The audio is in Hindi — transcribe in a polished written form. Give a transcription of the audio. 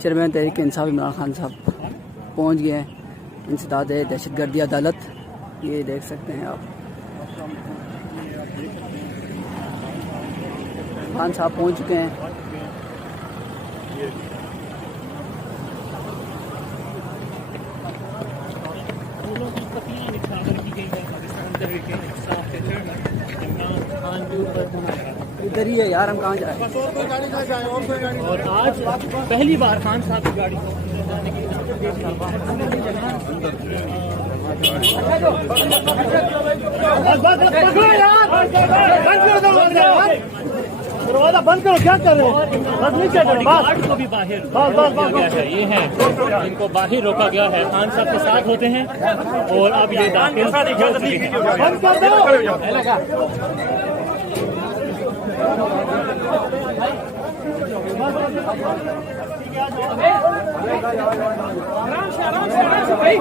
चेयरमैन तहरीक इंसाफ इमरान खान साहब पहुंच गए हैं इंसदाद दहशतगर्दी अदालत। ये देख सकते हैं आप, खान साहब पहुंच चुके हैं। इधर ही है यार, हम कहाँ जाए। और आज पहली बार खान साहब की गाड़ी को दरवाजा बंद करो, क्या कर रहे हो? बस नीचे गार्ड को भी बाहर रोका गया है। ये है, इनको बाहर रोका गया है। खान साहब के साथ होते हैं और अब ये दाखिल हो चुके हैं। बंद कर दो। आराम से भाई।